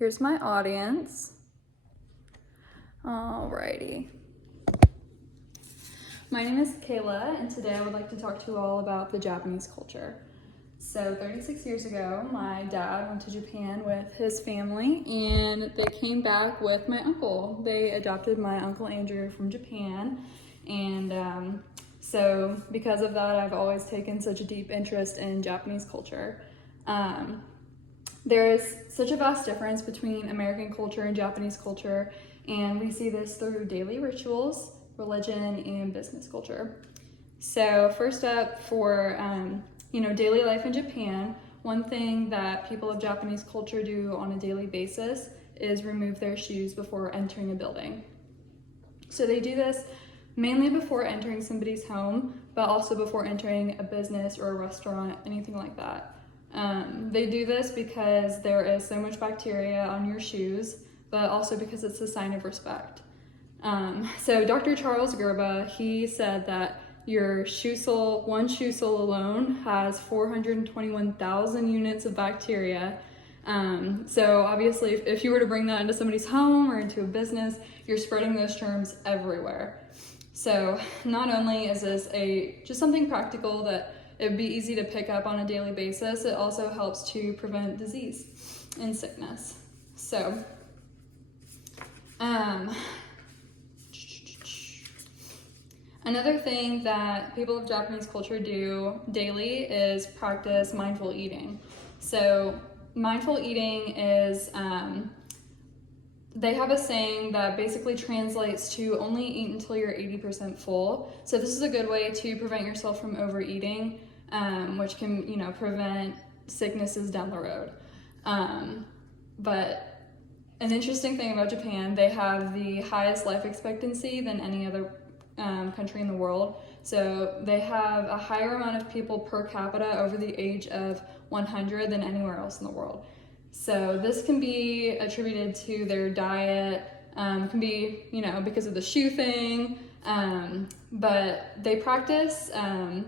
Here's my audience. Alrighty. My name is Kayla, and today I would like to talk to you all about the Japanese culture. So 36 years ago, my dad went to Japan with his family, and they came back with my uncle. They adopted my Uncle Andrew from Japan, and so because of that, I've always taken such a deep interest in Japanese culture. There is such a vast difference between American culture and Japanese culture, and we see this through daily rituals, religion, and business culture. So first up, for daily life in Japan, one thing that people of Japanese culture do on a daily basis is remove their shoes before entering a building. So they do this mainly before entering somebody's home, but also before entering a business or a restaurant, anything like that. They do this because there is so much bacteria on your shoes, but also because it's a sign of respect. So Dr. Charles Gerba, he said that your shoe sole, one shoe sole alone has 421,000 units of bacteria. So obviously if you were to bring that into somebody's home or into a business, you're spreading those germs everywhere. So not only is this just something practical that it would be easy to pick up on a daily basis, it also helps to prevent disease and sickness. So, another thing that people of Japanese culture do daily is practice mindful eating. So mindful eating is, they have a saying that basically translates to only eat until you're 80% full. So this is a good way to prevent yourself from overeating, which can, prevent sicknesses down the road. But an interesting thing about Japan, they have the highest life expectancy than any other country in the world. So they have a higher amount of people per capita over the age of 100 than anywhere else in the world. So this can be attributed to their diet, can be, because of the shoe thing, but they practice,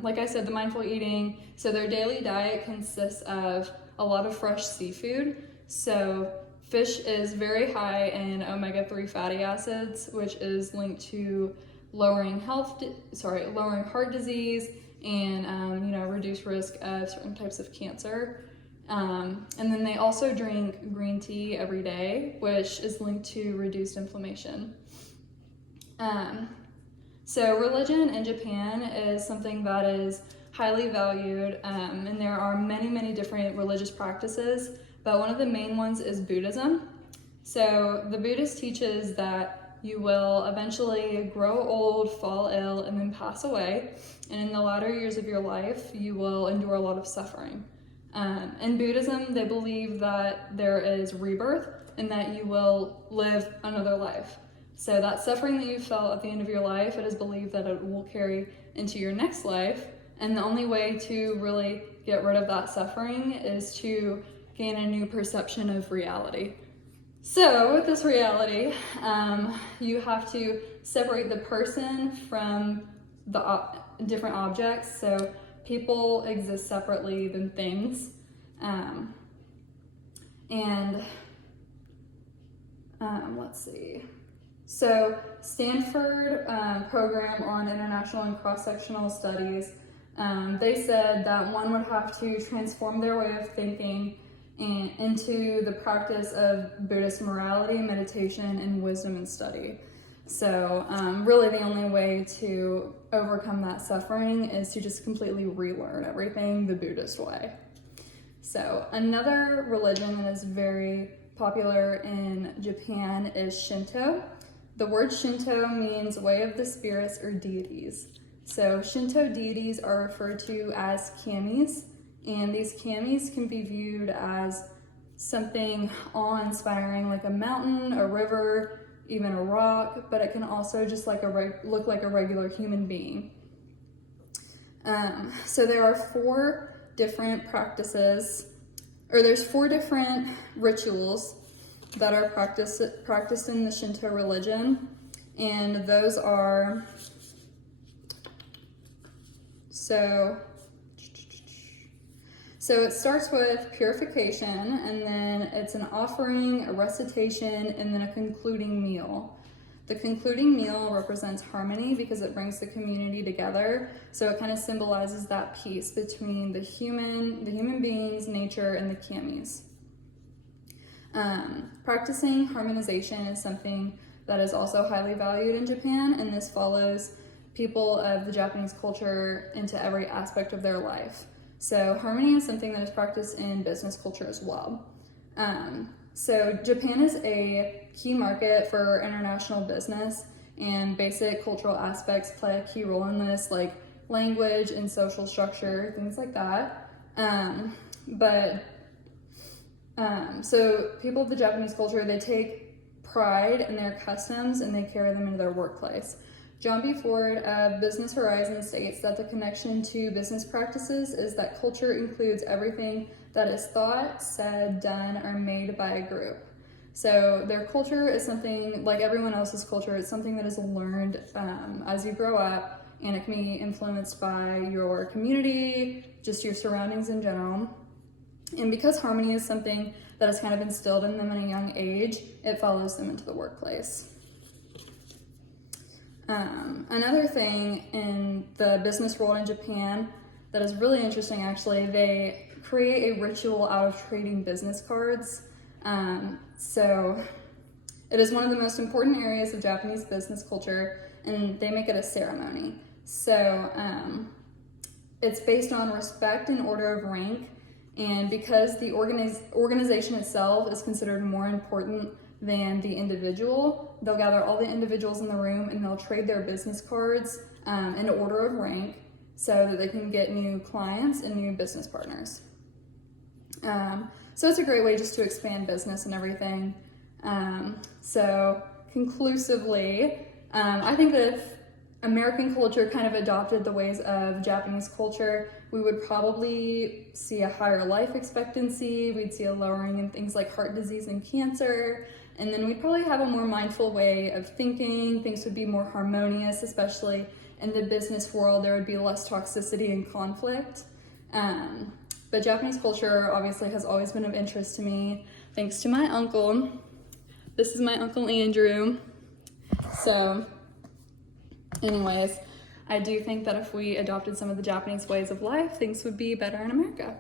like I said, the mindful eating. So their daily diet consists of a lot of fresh seafood. So fish is very high in omega-3 fatty acids, which is linked to lowering heart disease and, reduced risk of certain types of cancer. And then they also drink green tea every day, which is linked to reduced inflammation. So religion in Japan is something that is highly valued, and there are many, many different religious practices, but one of the main ones is Buddhism. So the Buddhist teaches that you will eventually grow old, fall ill, and then pass away, and in the latter years of your life, you will endure a lot of suffering. In Buddhism, they believe that there is rebirth and that you will live another life. So that suffering that you felt at the end of your life, it is believed that it will carry into your next life. And the only way to really get rid of that suffering is to gain a new perception of reality. So with this reality, you have to separate the person from the different objects. So people exist separately than things. Let's see. So Stanford program on international and cross-sectional studies, they said that one would have to transform their way of thinking into the practice of Buddhist morality, meditation, and wisdom and study. So really the only way to overcome that suffering is to just completely relearn everything the Buddhist way. So another religion that is very popular in Japan is Shinto. The word Shinto means way of the spirits or deities. So Shinto deities are referred to as kamis, and these kamis can be viewed as something awe-inspiring, like a mountain, a river, even a rock, but it can also just look like a regular human being. So there are four different rituals that are practiced in the Shinto religion, and those are, So it starts with purification, and then it's an offering, a recitation, and then a concluding meal. The concluding meal represents harmony because it brings the community together. So it kind of symbolizes that peace between the human beings, nature, and the kamis. Practicing harmonization is something that is also highly valued in Japan, and this follows people of the Japanese culture into every aspect of their life. So harmony is something that is practiced in business culture as well. So Japan is a key market for international business, and basic cultural aspects play a key role in this, like language and social structure, things like that. So people of the Japanese culture, they take pride in their customs and they carry them into their workplace. John B. Ford of Business Horizon states that the connection to business practices is that culture includes everything that is thought, said, done, or made by a group. So their culture is something like everyone else's culture. It's something that is learned as you grow up, and it can be influenced by your community, just your surroundings in general. And because harmony is something that is kind of instilled in them at a young age, it follows them into the workplace. Another thing in the business world in Japan that is really interesting, actually, they create a ritual out of trading business cards. So it is one of the most important areas of Japanese business culture, and they make it a ceremony. So it's based on respect and order of rank, and because the organization itself is considered more important than the individual, they'll gather all the individuals in the room and they'll trade their business cards in order of rank so that they can get new clients and new business partners. So it's a great way just to expand business and everything. So conclusively, I think that if American culture kind of adopted the ways of Japanese culture, we would probably see a higher life expectancy, we'd see a lowering in things like heart disease and cancer, and then we'd probably have a more mindful way of thinking, things would be more harmonious, especially in the business world, there would be less toxicity and conflict. But Japanese culture obviously has always been of interest to me, thanks to my uncle. This is my Uncle Andrew. So anyways, I do think that if we adopted some of the Japanese ways of life, things would be better in America.